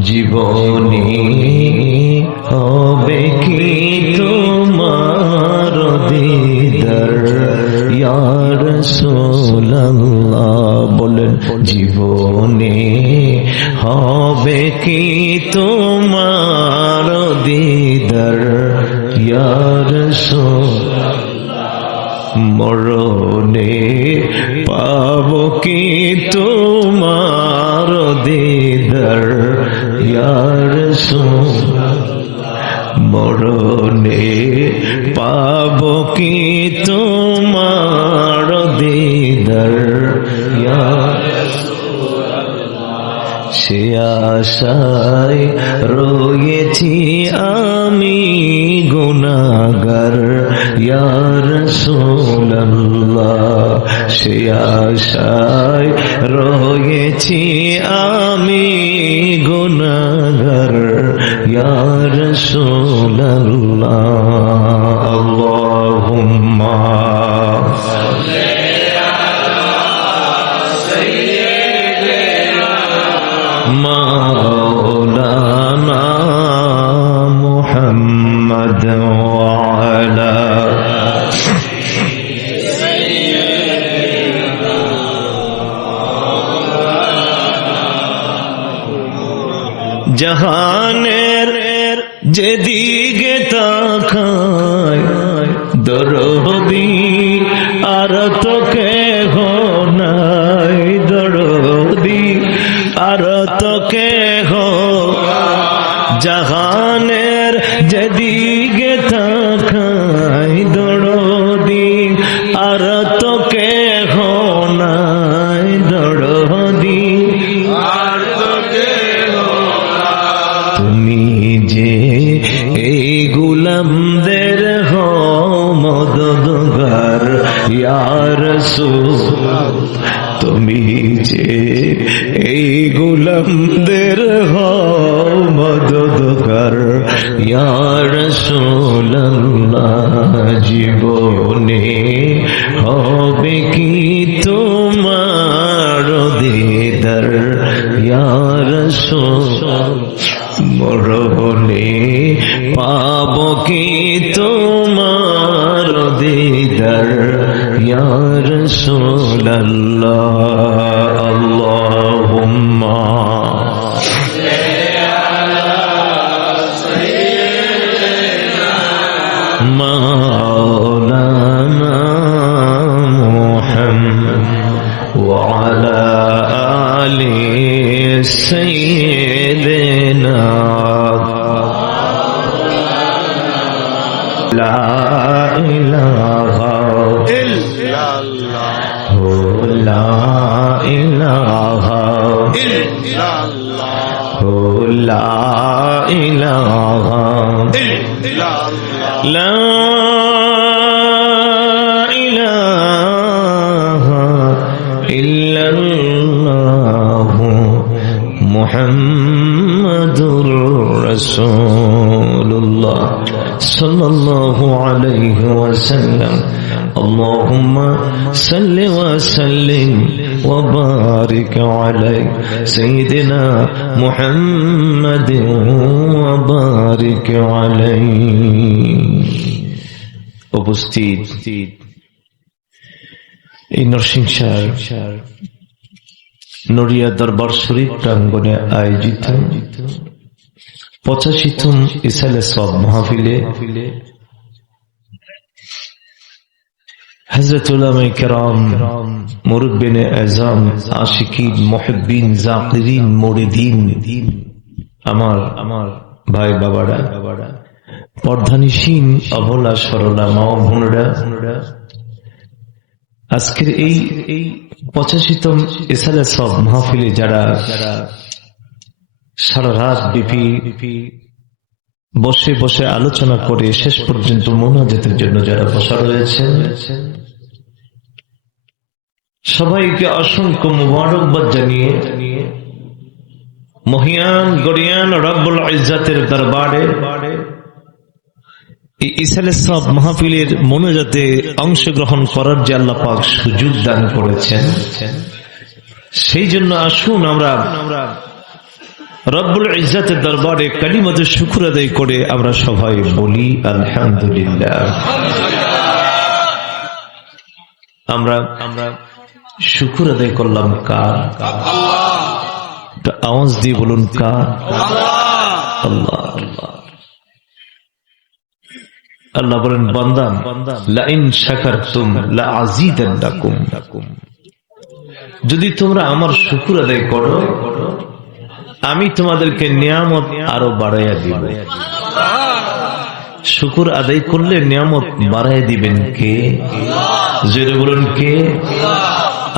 জীবনে হবে কি তোমার দিদার? ইয়ার সোল্লাহ বলেন, জীবনে হবে কি তোমার দিদার? ইয়ার মরণে পাব কি তোমার দিদার? মরণে পাব কি তোমার দিদার? সে আশায় রয়েছি আমি গুনাগার ইয়ার সোল্লাহ সে আশায় রয়েছি আমি ইয়ার সোল্লাহ আর পাব কি তোমার দিদার? ইয়ার সোল্লাহ محمد رسول الله صلى الله عليه وسلم اللهم صل وسلم وبارك على سيدنا محمد وبارك عليه উপস্থিত এই নরসিংসার নড়িয়া দরবার শরীফ প্রাঙ্গনে আয়োজিত। পঁচাশিতম ইসালে সব মাহফিলে হজরত উলামায়ে কেরাম, মুরব্বিনে আজম আশিকিন, মুহিব্বিন, জাকিরিন, মুরিদিন, আমার আমার ভাই বাবারা বাবারা পর্ধানিসীন অবলা, সরলা, মা ও বোনেরা আজকের এই এই পঁচাশিতম ইসালে সব মাহফিলে যারা সারা রাত বিপি বসে বসে আলোচনা করে শেষ পর্যন্ত মোনাজাতের জন্য যারা বসা রয়েছেন, সবাইকে অসংখ্য মুবারকবাদ জানিয়ে মহিয়ান গরিয়ান রব্বুল ইজ্জাতের দরবারে মাহফিলের মনোজাতে অংশগ্রহণ করার যে আল্লাহ পাক সুযোগ দান করেছেন, সেই জন্য আসুন আমরা রব্বুল ইজ্জাতের দরবারে কালিমতে শুকুর আদায় করে আমরা সবাই বলি, আলহামদুলিল্লাহ। আমরা আমরা শুকুর আদায় করলাম কার? আওয়াজ দিয়ে বলুন কার? আল্লাহ আল্লাহ। আল্লাহ বলেন বান্দাম লাইন শাকারতুম লা আজিদান্নাকুম যদি তোমরা আমার শুকুর আদায় করো, আমি তোমাদেরকে নিয়ামত আরও বাড়াইয়া দিব। শুকুর আদায় করলে নিয়ামত বাড়াই দিবেন কে? জোরে বলুন কে?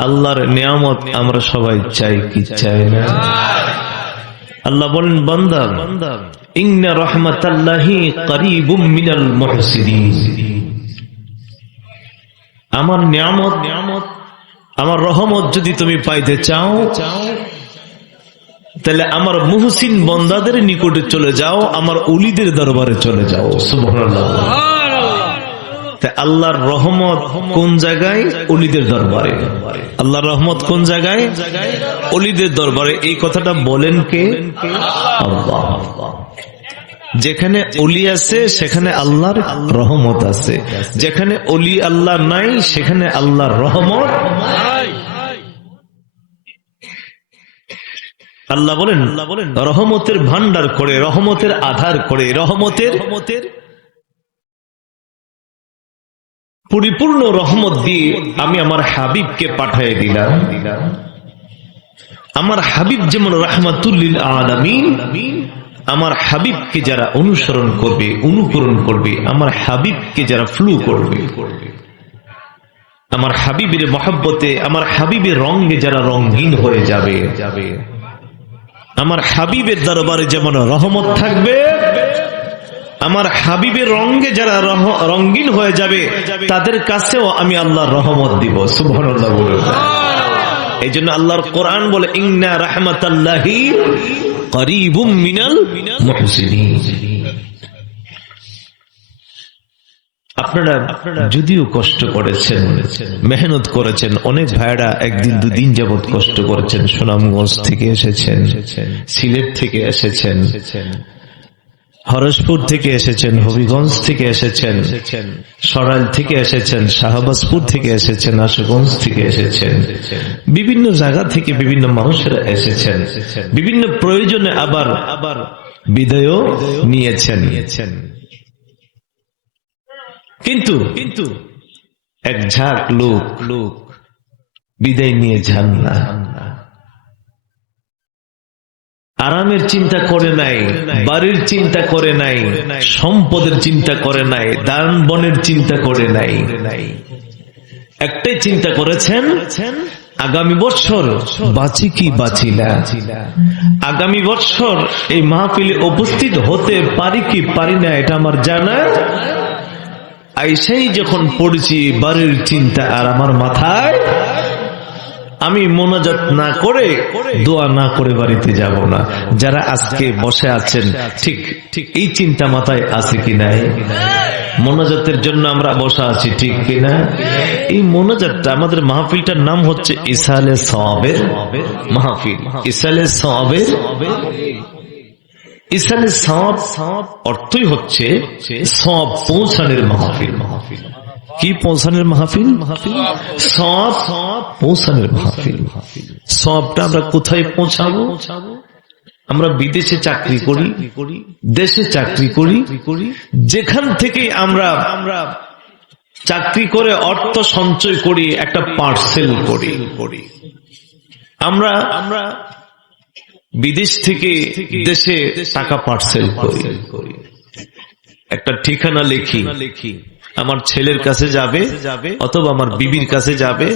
আল্লাহর নিয়ামত আমরা সবাই চাই কি চাই না? আল্লাহ বলেন, বান্দা, ইন্না রহমাতাল্লাহি করিবুম মিনাল মুহসিনিন। আমার নিয়ামত নিয়ামত আমার রহমত যদি তুমি পাইতে চাও, তাহলে আমার মুহসিন বন্দাদের নিকটে চলে যাও, আমার উলিদের দরবারে চলে যাও। সুবহানাল্লাহ। আল্লাহর রহমত কোন জায়গায়? অলিদের দরবারে। আল্লাহর রহমত কোন জায়গায়? অলিদের দরবারে। এই কথাটা বলেন কে? যেখানে অলি আছে, সেখানে আল্লাহর রহমত আছে। যেখানে অলি আল্লাহ নাই, সেখানে আল্লাহর রহমত আল্লাহ বলেন, রহমতের ভান্ডার করে, রহমতের আধার করে রহমতের রহমতের পরিপূর্ণ রহমত দিয়ে আমি আমার হাবিবকে পাঠিয়ে দিলাম। আমার হাবিব যেমন রাহমাতুল্লিল আলামিন, আমার হাবিবকে যারা অনুসরণ করবে, অনুকরণ করবে, আমার হাবিবকে যারা ফ্লু করবে, আমার হাবিবের মহাব্বতে, আমার হাবিবের রঙে যারা রঙিন হয়ে যাবে, আমার হাবিবের দরবারে যেমন রহমত থাকবে আমার হাবিবের রঙে যারা রঙিন হয়ে যাবে, তাদের কাছেও আমি আল্লাহর রহমত দিব। সুবহানাল্লাহ এই জন্য আল্লাহর কোরআন বলে করিবুম মিনাল আপনারা যদিও কষ্ট করেছেন, মেহনত করেছেন, অনেক ভাইরা একদিন দুদিন যাবৎ কষ্ট করেছেন, সুনামগঞ্জ থেকে এসেছেন, সিলেট থেকে এসেছেন। হরসপুর থেকে এসেছেন, হবিগঞ্জ থেকে এসেছেন, সরাইল থেকে এসেছেন, শাহবাজপুর থেকে এসেছেন, আশুগঞ্জ থেকে এসেছেন। বিভিন্ন জায়গা থেকে বিভিন্ন মানুষেরা এসেছেন। বিভিন্ন প্রয়োজনে আবার আবার বিদায়ও নিয়েছেন। কিন্তু কিন্তু এক ঝাঁক লোক লোক বিদায় নিয়ে যান না। আরামের চিন্তা করে নাই, বাড়ির চিন্তা করে নাই, সম্পদের চিন্তা করে নাই, দান বনের চিন্তা করে নাই। একটাই চিন্তা করেছেন, আগামী বছর বাঁচি কি বাঁচি না? আগামী বছর এই মাহফিলে উপস্থিত হতে পারি কি পারি না, এটা আমার জানা। আইসাই যখন পড়েছি, বাড়ির চিন্তা আর আমার মাথায় আমি মোনাজাত না করে দোয়া না করে বাড়িতে যাব না। যারা আজকে বসে আছেন, ঠিক ঠিক এই চিন্তা মাথায় আছে কি নাই? মোনাজাতের জন্য আমরা বসা আছি, ঠিক কিনা এই মোনাজাতটা আমাদের মাহফিলটার নাম হচ্ছে ইসালে সবের মাহফিল। ইসালে সবের ইসালে সব অর্থই হচ্ছে সব পৌঁছানোর মাহফিল মাহফিল। কি পৌঁছানোর মাহফিল? সব সব পৌঁছানোর মাহফিল। সবটা আমরা কোথায় পৌঁছাবো? আমরা বিদেশে চাকরি করি, দেশে চাকরি করি, যেখান থেকে আমরা আমরা চাকরি করে অর্থ সঞ্চয় করি, একটা পার্সেল করি। আমরা আমরা বিদেশ থেকে দেশে টাকা পার্সেল করি। একটা ঠিকানা লিখি লিখি। আমার ছেলের কাছে যাবে অথবা আমার বিবির কাছে যাবে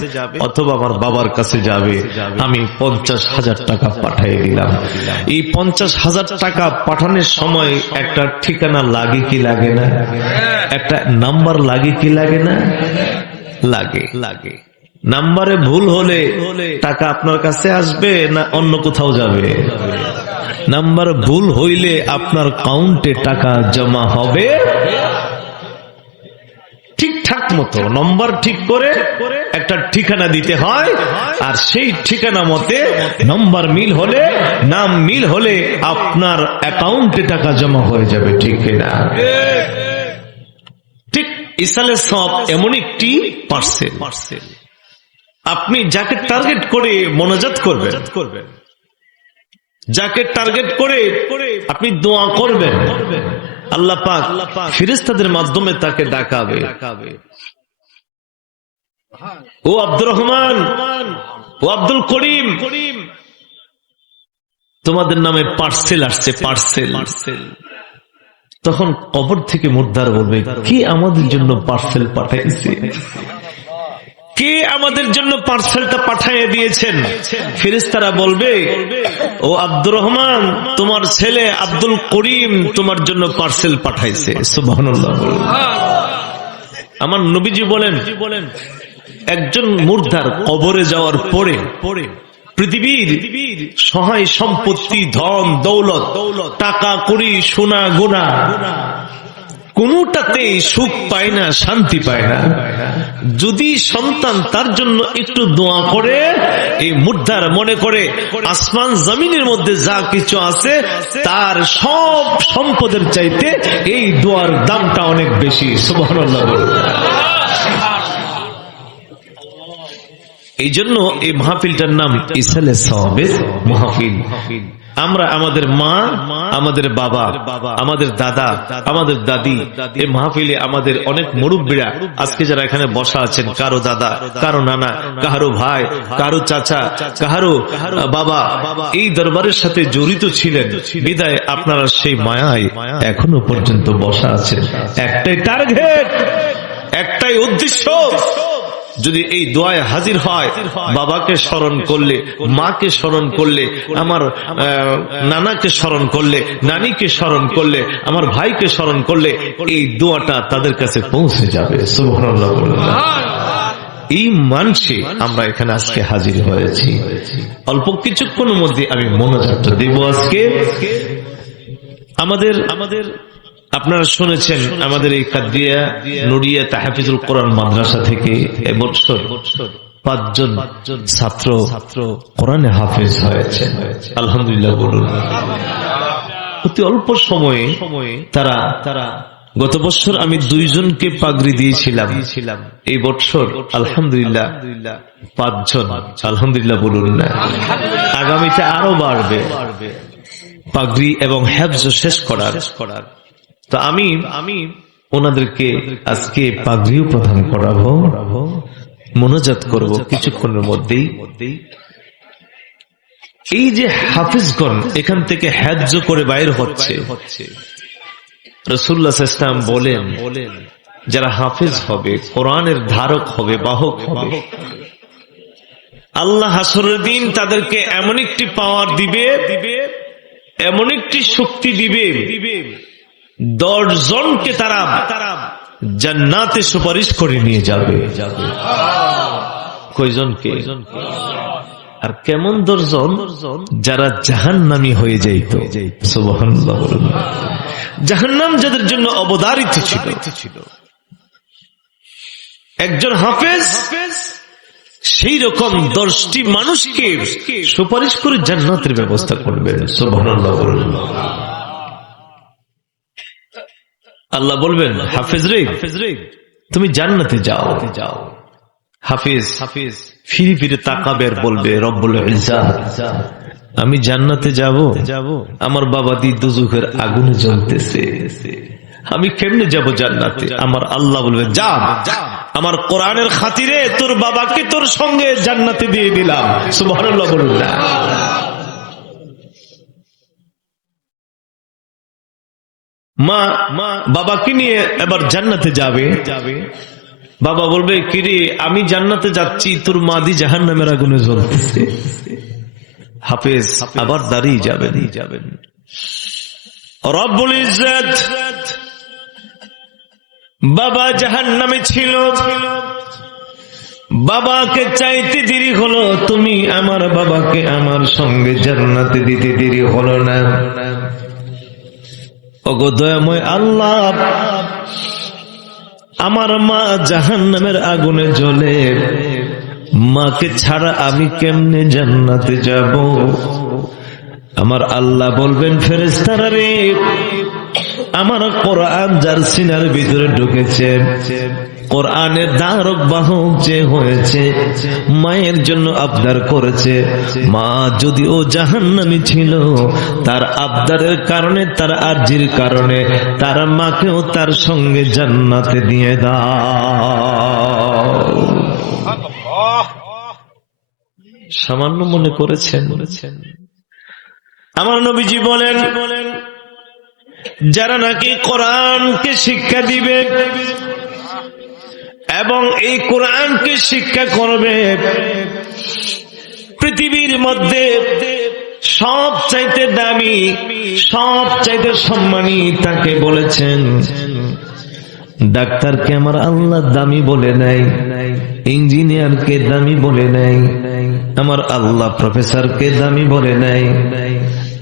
অথবা আমার বাবার কাছে যাবে। আমি পঞ্চাশ হাজার টাকা পাঠিয়ে দিলাম। এই পঞ্চাশ হাজার টাকা পাঠানোর সময় একটা ঠিকানা লাগে কি লাগে না? একটা নাম্বার লাগে কি লাগে না? লাগে। লাগে। নাম্বারে ভুল হলে টাকা আপনার কাছে আসবে না অন্য কোথাও যাবে? নাম্বার ভুল হইলে আপনার কাউন্টে টাকা জমা হবে? মতো নম্বর ঠিক করে একটা ঠিকানা দিতে হয়, আর সেই ঠিকানা মতে নম্বর মিল হলে, নাম মিল হলে আপনার অ্যাকাউন্টে টাকা জমা হয়ে যাবে, ঠিক কিনা ঠিক ইসালে সব এমন একটি পার্সেল আপনি যাকে টার্গেট করে মনোজাত করবেন করবেন যাকে টার্গেট করে আপনি দোয়া করবেন আল্লাহ পাক ফিরিস্তাদের মাধ্যমে তাকে ডাকাবে। ও আব্দুর রহমান, ও আব্দুল করিম করিম তোমাদের নামে পার্সেল আসছে, পার্সেল। তখন কবর থেকে মুর্দার বলবে, কি আমাদের জন্য পার্সেল পাঠাইছে? কে আমাদের জন্য পার্সেলটা পাঠিয়ে দিয়েছেন? ফেরেশতারা বলবে, ও আব্দুর রহমান, তোমার ছেলে আব্দুল করিম তোমার জন্য পার্সেল পাঠাইছে। আমার নবীজি বলেন, একজন মুর্দার কবরে যাওয়ার পরে পরে পৃথিবীর সহায় সম্পত্তি, ধন, দৌলত দৌলত টাকা করি সোনা গোনা কোনটাতে সুখ পায় না, শান্তি পায় না। যদি সন্তান তার জন্য একটু দোয়া করে, এই মুদ্রার মনে করে, আসমান জমিনের মধ্যে যা কিছু আছে, তার সব সম্পদের চাইতে এই দোয়ার দামটা অনেক বেশি। এই জন্য এই মাহফিলটার নাম ইসালে সবের মাহফিল। আমরা আমাদের মা আমাদের বাবা আমাদের দাদা আমাদের দাদি এই মাহফিলে আমাদের অনেক মুরব্বীরা আজকে যারা এখানে বসা আছেন কারও দাদা কারও নানা কারও ভাই কারও চাচা কারও বাবা। এই দরবারের সাথে জড়িত ছিলেন। বিদায় আপনারা সেই মায়ায় এখনও পর্যন্ত বসা আছেন। একটাই টার্গেট একটাই উদ্দেশ্য। যদি এই দোয়ায় হাজির হয় বাবাকে স্মরণ করলে মাকে স্মরণ করলে আমার নানাকে স্মরণ করলে নানিকে স্মরণ করলে আমার ভাইকে স্মরণ করলে এই দোয়াটা তাদের কাছে পৌঁছে যাবে। এই মানসে আমরা এখানে আজকে হাজির হয়েছি। অল্প কিছুক্ষণের মধ্যে আমি মনোযোগটা দেব আজকে। আমাদের আমাদের আপনারা শুনেছেন আমাদের এই কাদিয়া নুরিয়া তাহাফিজুল কোরআন মাদ্রাসা থেকে এবছর পাঁচজন ছাত্র ছাত্র কোরআনে হাফিজ হয়েছে। আলহামদুলিল্লাহ বলুন। অতি অল্প সময়ে তারা তারা গত বছর আমি দুইজনকে পাগড়ি দিয়েছিলাম। এই বছর আলহামদুলিল্লাহ পাঁচজন। আলহামদুলিল্লাহ বলুন না। আগামীতে আরও বাড়বে। পাগড়ি এবং হ্যাবজ শেষ করার করার তো আমি আমি ওনাদেরকে আজকে পাগড়িও প্রদান করাবো, মনোজাত করব কিছুক্ষণের মধ্যেই। এই যে হাফিজগণ এখান থেকে হ্যাজ্য করে বাইর হচ্ছে রসুল্লাহ বলেন বলেন, যারা হাফিজ হবে, কোরআনের ধারক হবে, বাহক হবে, আল্লাহ হাসরের দিন তাদেরকে এমন একটি পাওয়ার দিবে দিবে এমন একটি শক্তি দিবে দিবে দশ জনকে তারা তারা জান্নাতে সুপারিশ করে নিয়ে যাবে। যাবে আর কেমন দর্জন যারা জাহান নামি হয়ে যাইত। জাহান নাম যাদের জন্য অবদারিত ছিল। একজন হাফেজ, সেই রকম দশটি মানুষকে সুপারিশ করে জান্নাতের ব্যবস্থা করবেন। বলুন আল্লাহ বলবেন হাফিজ রে হাফিজ রে তুমি জান্নাতে যাও। যাও। হাফিজ হাফিজ। ফিরে ফিরে তাকাবে আর বলবে রব্বুল আমি জান্নাতে যাব। যাব। আমার বাবা দি দুজুখের আগুনে জ্বলতেছে। আমি কেমনে যাব জান্নাতে? আমার আল্লাহ বলবে যা। আমার কোরআনের খাতিরে তোর বাবাকে তোর সঙ্গে জান্নাতে দিয়ে দিলাম। সুবহানাল্লাহ বলুন মা মা বাবাকে নিয়ে এবার জান্নাতে যাবে। যাবে বাবা বলবে কিরে আমি জান্নাতে যাচ্ছি তোর মাদি জাহান নামের আগুনে জ্বলতেছে। হাফেজ আবার দাঁড়িয়ে যাবেন। যাবেন রব্বুল ইজ্জত। বাবা জাহান নামে ছিল। বাবাকে চাইতে দেরি হলো তুমি আমার বাবাকে আমার সঙ্গে জান্নাতে দিতে দেরি হলো না। অগো দয়াময় আল্লাহ, আমার মা জাহান নামের আগুনে জ্বলে। মাকে ছাড়া আমি কেমনে জান্নাতে যাব? আমার আল্লাহ বলবেন ফেরেস্তারা রে, আমার কোরআন যার সিনার ভিতরে ঢুকেছে কোরআনের ধারক বাহক যে হয়েছে, মায়ের জন্য আবদার করেছে। মা যদি ও জাহান্নামি ছিল, তার আবদারের কারণে, তার আর্জির কারণে, তার মাকেও তার সঙ্গে জান্নাতে দিয়ে দাও। সামান্য মনে করেছেন। বলেছেন আমার নবীজি বলেন বলেন, যারা নাকি কোরআনকে শিক্ষা দিবে এবং এই কোরআনকে শিক্ষা করবে। পৃথিবীর মধ্যে সব চাইতে দামি সব চাইতে সম্মানী তাকে বলেছেন। ডাক্তারকে আমার আল্লাহ দামি বলে নাই, ইঞ্জিনিয়ারকে দামি বলে নাই, আমার আল্লাহ প্রফেসরকে দামি বলে নাই,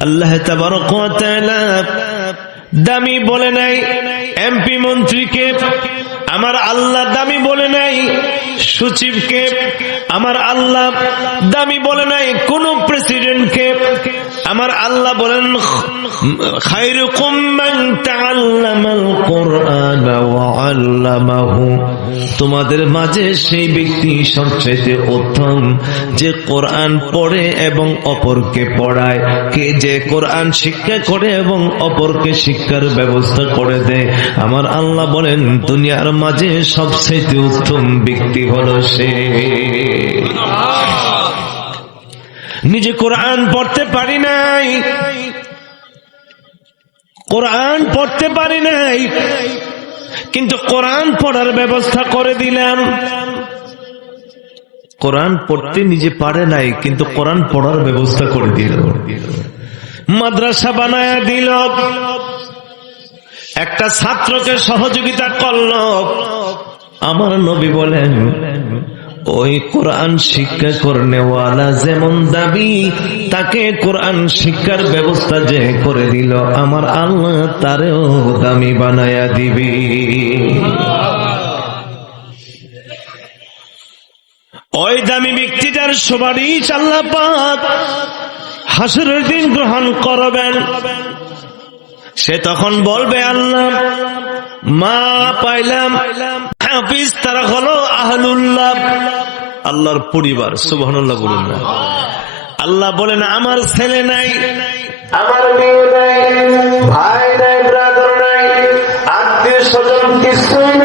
আল্লাহ দামি বলে নাই, এমপি মন্ত্রীকে আমার আল্লাহ দামি বলে নাই। সচিবকে আমার আল্লাহ দামি বলে নাই। কোন প্রেসিডেন্টকে আমার আল্লাহ বলেন তোমাদের মাঝে সেই ব্যক্তি সবচেয়ে উত্তম, যে কোরআন পড়ে এবং অপরকে পড়ায়। কে যে কোরআন শিক্ষা করে এবং অপরকে শিক্ষার ব্যবস্থা করে দেয়। আমার আল্লাহ বলেন, দুনিয়ার মাঝে সবচেয়ে উত্তম ব্যক্তি হলো সে। নিজে কোরআন পড়তে পারি নাই। কোরআন পড়তে পারি নাই। কিন্তু কোরআন পড়ার ব্যবস্থা করে দিলাম। কোরআন পড়তে নিজে পারে নাই, কিন্তু কোরআন পড়ার ব্যবস্থা করে দিল। মাদ্রাসা বানায় দিল। একটা ছাত্রকে সহযোগিতা করল। আমার নবী বলেন ওই কোরআন শিক্ষা করনেওয়ালা যেমন দাবি, তাকে কোরআন শিক্ষার ব্যবস্থা যে করে দিল, আমার আল্লাহ তারেও দামি বানায়া দিবি। ওই দামি ব্যক্তিটার সুপারিশ আল্লাহ পাক হাসুরের দিন গ্রহণ করবেন, সে তখন বলবে, আল্লাহ, মা পাইলাম হাফিজ তারা হলো আহলুল্লাহ। আল্লাহর পরিবার বলুন না। আল্লাহ বলেন, আমার ছেলে নাই, আমার মেয়ে নাই, ভাই নাই ব্রাদার নাই, আত্মীয় স্বজন কিছুই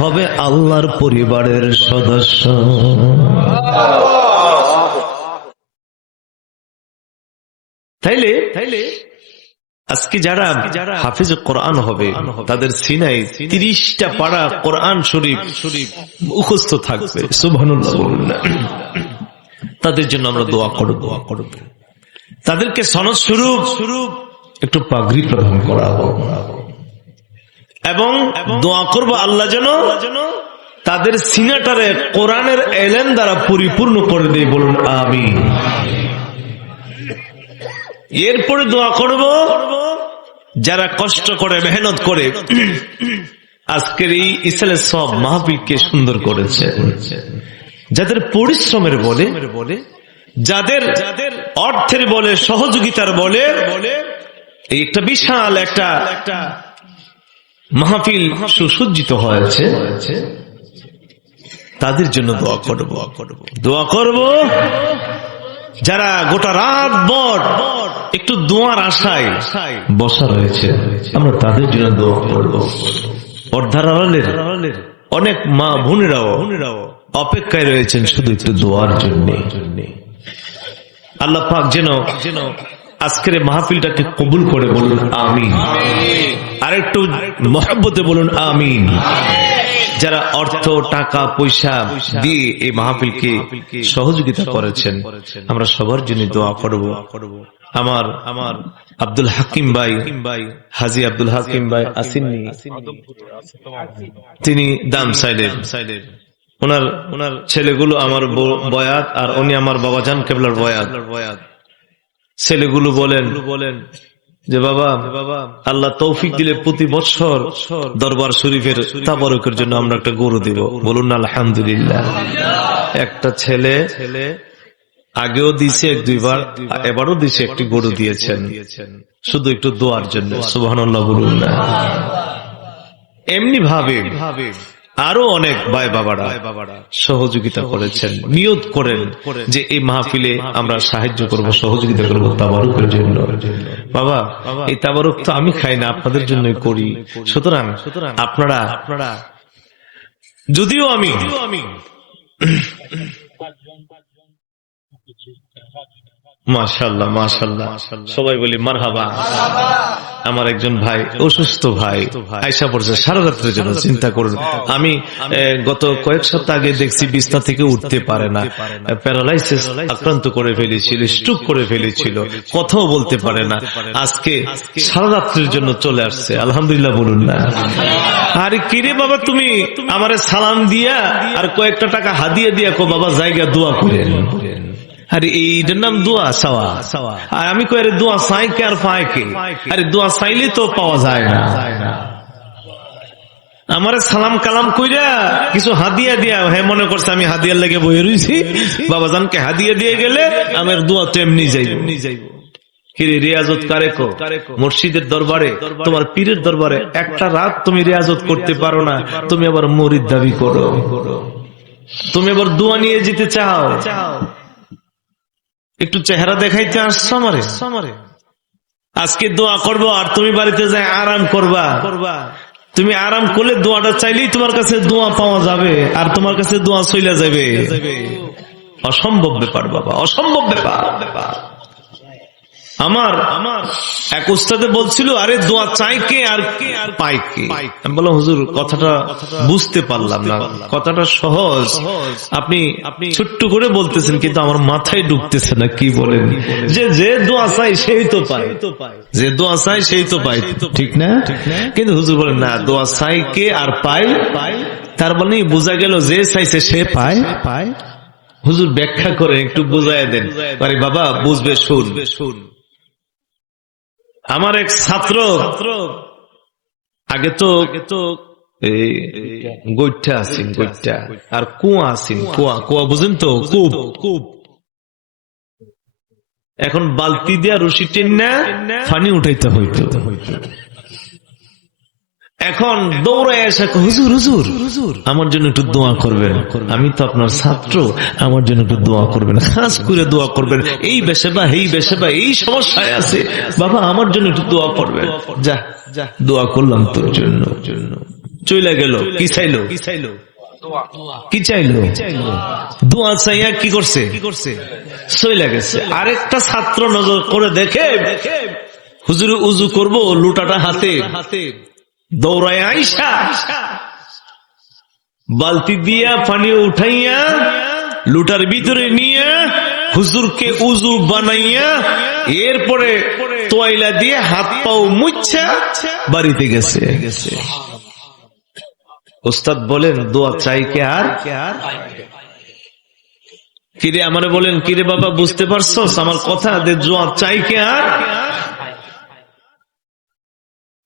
হবে আল্লাহর পরিবারের সদস্য। তাইলে তাইলে আজকে যারা যারা হাফিজ কোরআন হবে তাদের সিনাই তিরিশটা পাড়া কোরআন শরীফ শরীফ মুখস্থ থাকবে। সুবহানাল্লাহ তাদের জন্য আমরা দোয়া করো দোয়া করো তাদেরকে সনদ স্বরূপ স্বরূপ একটু পাগড়ি প্রদান করাবো। এবং দোয়া করব আল্লাহ যেন তাদের সিনাটারে কোরআনের এলেন দ্বারা পরিপূর্ণ করে দেয় বলুন আমি এরপরে দোয়া করব যারা কষ্ট করে, মেহনত করে, আজকের এই ইসলামের সব মাহবিককে সুন্দর করেছে। যাদের পরিশ্রমের বলে, যাদের যাদের অর্থের বলে, সহযোগিতার বলে একটা বিশাল একটা মাহফিল সুসজ্জিত হয়েছে। তাদের জন্য দোয়া করব। দোয়া করব। যারা গোটা রাত বট একটু দোয়ার আশায় বসা রয়েছে, আমরা তাদের জন্য দোয়া করব। অনেক মা বোনেরাও অপেক্ষায় রয়েছেন শুধু একটু দোয়ার জন্য। আল্লাহ পাক যেন যেন আজকের মাহফিলটাকে কবুল করে বলুন, আমিন। আর একটু মহব্বতে বলুন, আমিন। যারা অর্থ, টাকা, পয়সা দিয়ে এই মাহফিলকে সহযোগিতা করেছেন, আমরা সবার জন্য দোয়া করব। আমার আমার আব্দুল হাকিম ভাই, হাজি আব্দুল হাকিম ভাই আসেননি তিনি দাম সাইলের সাইলের ওনার ওনার ছেলেগুলো আমার বয়াত আর উনি আমার বাবা বাবাজান কেবলার বয়াত বয়াত। ছেলেগুলো বলেন বলেন যে বাবা আল্লাহ তৌফিক দিলে প্রতি বছর দরবার শরীফের তাবরকের জন্য আমরা একটা গরু দিব। বলুন না আলহামদুলিল্লাহ। একটা ছেলে ছেলে আগেও দিছে এক দুইবার এবারও দিছে একটি গরু দিয়েছেন। শুধু একটু দোয়ার জন্য সুবাহ বলুন না। এমনি ভাবে ভাবে আরও অনেক ভাই বাবারা সহযোগিতা করেছেন নিয়ত করেন যে এই মাহফিলে আমরা সাহায্য করব সহযোগিতা করব তাবারুকের জন্য। বাবা এই তাবারুক তো আমি খাই না আপনাদের জন্য করি। সুতরাং আপনারা আপনারা যদিও আমি আমি মাশাল্লাহ মাশাল্লাহ সবাই বলি, মারহাবা। আমার একজন ভাই, অসুস্থ ভাই আয়সা পড়ছে, সারা রাত্রের জন্য চিন্তা করুন। আমি গত কয়েক সপ্তাহ আগে দেখছি থেকে উঠতে পারে না। প্যারালাইসিস আক্রান্ত করে ফেলেছিল করে ফেলেছিল, কথাও বলতে পারে না। আজকে সারা রাত্রের জন্য চলে আসছে, আলহামদুলিল্লাহ বলুন না। আরে কিরে বাবা তুমি? আমারে সালাম দিয়া আর কয়েকটা টাকা হাদিয়ে দিয়া কো বাবা, জায়গা দোয়া করেন। আরে এইটার নাম দোয়া সাওয়া আর আমি দোয়া কে আর পায় কে? আরে দোয়া চাইলে তো পাওয়া যায় না। আমার সালাম কালাম কইরা কিছু হাদিয়া দিয়া হ্যাঁ মনে করছে আমি হাদিয়ার লেগে বয়ে রয়েছি বাবাজানকে হাদিয়া দিয়ে গেলে আমার দোয়া তো এমনি যাইব। রিয়াজত কো? দরবারে তোমার পীরের দরবারে একটা রাত তুমি রিয়াজত করতে পারো না তুমি আবার মরিদ দাবি করো। তুমি আবার দোয়া নিয়ে যেতে চাও। একটু চেহারা দেখাইতে আসছো আমারে? আজকে দোয়া করব আর তুমি বাড়িতে যাই আরাম করবা। করবা তুমি আরাম করলে দোয়াটা চাইলেই তোমার কাছে দোয়া পাওয়া যাবে আর তোমার কাছে দোয়া চইলা যাবে। অসম্ভব ব্যাপার বাবা, অসম্ভব ব্যাপার ব্যাপার। আমার আমার এক উস্তাদে বলছিল, আরে দোয়া চাই কে আর কে আর পাই কে? আমি বললাম, হুজুর, কথাটা বুঝতে পারলাম না। কথাটা সহজ। আপনি আপনি ছোট্ট করে বলতেছেন, কিন্তু আমার মাথায় ঢুকতেছে না, কি বলেন? যে যে দোয়া চাই সেই তো পায়। যে দোয়া চাই সেই তো পায়। ঠিক না? কিন্তু হুজুর বলেন, না, দোয়া চাই কে আর পায়? তার মানে বোঝা গেল, যে চাইছে, সে পায়। পায় হুজুর ব্যাখ্যা করে একটু বুঝাই দেন। আরে বাবা, বুঝবে শুন শুন। আমার এক ছাত্র আগে তো গৈঠা আছেন গৈঠা আর কুয়া আছেন, কুয়া কুয়া বুঝেন তো, কূপ। কূপ এখন বালতি দিয়া রশি টেন না ফানি উঠাইতে হইতে হইতো। এখন দৌড়ায় এসে হুজুর হুজুর হুজুর, আমার জন্য একটু দোয়া করবেন। আমি তো আপনার ছাত্র, আমার জন্য একটু দোয়া করবেন, খাস করে দোয়া করবেন। এই বেশে বা, এই বেশে বা, এই সমস্যায় আছে। বাবা, আমার জন্য একটু দোয়া করবেন। যা দোয়া করলাম তোর জন্য। চলে গেল, কি চাইলো? কি চাইলো? কি চাইলো দোয়া চাইয়া কি করছে? কি করছে চলে গেছে। আরেকটা ছাত্র নজর করে দেখে, হুজুর, উজু করব, লুটাটা হাতে হাতে। দৌড়ায় আইসা বালতি দিয়া পানি উঠাইয়া, লুটার ভিতরে নিয়ে হুজুরকে উজু বানাইয়া, এরপরে তোয়াইলা দিয়ে হাত পাও মুচ্ছা বাড়িতে গেছে। ওস্তাদ বলেন, দোয়া চাই কে আর? কিরে আমারে বলেন, কিরে বাবা, বুঝতে পারছস? আমার কথা যে দোয়া চাই কে আর?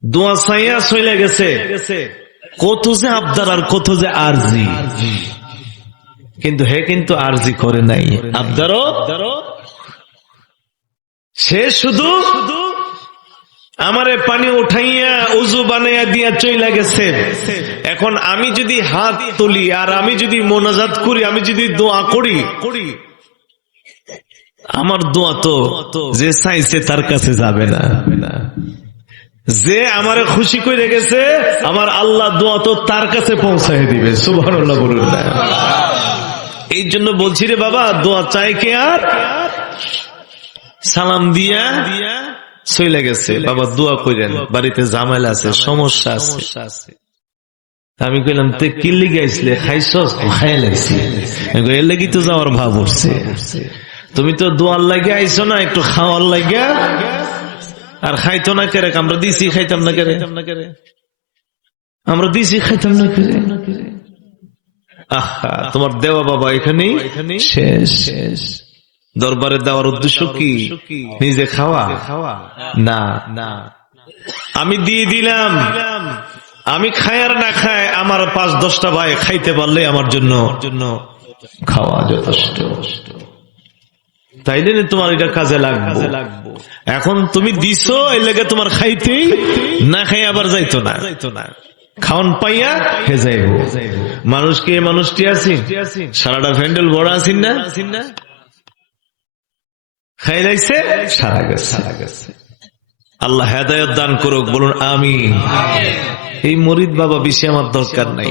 দোয়া চাইয়া চলে গেছে। কত যে আবদার আর কত যে আরজি। কিন্তু হে কিন্তু আরজি করে নাই। আবদারও সে শুধু আমারে পানি উঠাইয়া, উজু বানাইয়া দিয়া চইলা গেছে। এখন আমি যদি হাত তুলি আর আমি যদি মোনাজাত করি, আমি যদি দোয়া করি করি, আমার দোয়া তো যে চাইছে তার কাছে যাবে না। যে আমার খুশি করে গেছে আমার আল্লাহ দোয়া তো তার কাছে পৌঁছায় দিবে। সুবাহ বলুন। এই জন্য বলছি রে বাবা, দোয়া চাই কে আর? সালাম দিয়া চলে গেছে। বাবা, দোয়া করেন বাড়িতে ঝামেলা আছে, সমস্যা আছে। আমি কইলাম তুই কি লিগে আইসলে? খাইছস? খাই লাগছি এর লাগি তো যাওয়ার ভাব উঠছে। তুমি তো দোয়ার লাগে আইসো না, একটু খাওয়ার লাগে? আর খাইতো না কেরে? আমরা দিছি, খাইতাম না কেরে? আমরা দিছি, খাইতাম না কেরে? আহা, তোমার দেওয়া বাবা এখানেই? শেষ। শেষ দরবারে দেওয়ার উদ্দেশ্য কি? নিজে খাওয়া? না না। আমি দিয়ে দিলাম। আমি খাই আর না খাই, আমার পাঁচ দশটা ভাই খাইতে পারলে আমার জন্য খাওয়া যথেষ্ট। তাইলে তোমার এটা কাজে লাগবে। এখন তুমি দিছো এই লেগে তোমার খাইতেই না খাই আবার যাইতো না। যাইতো না। খাওন পাইয়া হে যাইব। মানুষকে মানুষটি আছি সারাটা ফ্যান্ডেল বড় আছেন না? খাই লাইছে? সারা গেছে। সারা গেছে। আল্লাহ হেদায়ত দান করুক বলুন আমি এই মরিদ বাবা বেশি আমার দরকার নাই।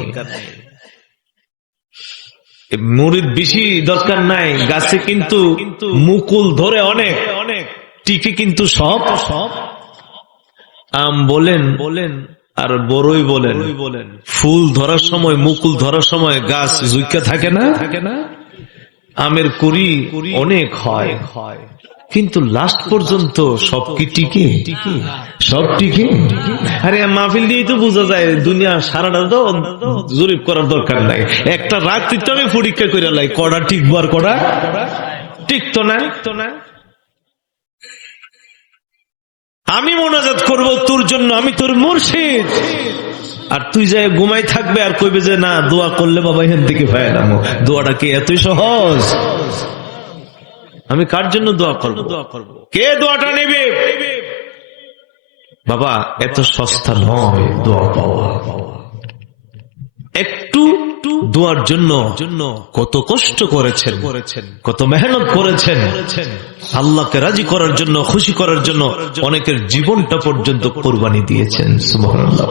মরিদ বেশি দরকার নাই, গাছে কিন্তু মুকুল ধরে অনেক অনেক টিকে কিন্তু সব। সব আম বলেন বলেন আর বড়ই বলেন বলেন ফুল ধরার সময়, মুকুল ধরার সময় গাছ থাকে না থাকে না? আমের কুড়ি অনেক হয় হয়। কিন্তু লাস্ট পর্যন্ত সব কি টিকে? সব টিকে? আরে, মাহফিল দিয়ে তো বোঝা যায়, দুনিয়া সারাটা তো জরিপ করার দরকার নাই। একটা রাত্রি তো আমি পরীক্ষা করে লাই, কড়া টিকবো আর কড়া? টিকতো না? টিকতো না আমি মোনাজাত করব তোর জন্য, আমি তোর মুর্শিদ। আর তুই যাই ঘুমাই থাকবে আর কইবে যে, না, দোয়া করলে বাবা এখান থেকে নামো। দোয়াটা কি এতই সহজ? আমি কার জন্য দোয়া করব? কে দোয়াটা নেবে? বাবা এত সস্তা নয় দোয়া পাওয়া। একটু দোয়ার জন্য জন্য কত কষ্ট করেছেন করেছেন কত মেহনত করেছেন। আল্লাহকে রাজি করার জন্য খুশি করার জন্য অনেকের জীবনটা পর্যন্ত কোরবানি দিয়েছেন সুবহানাল্লাহ।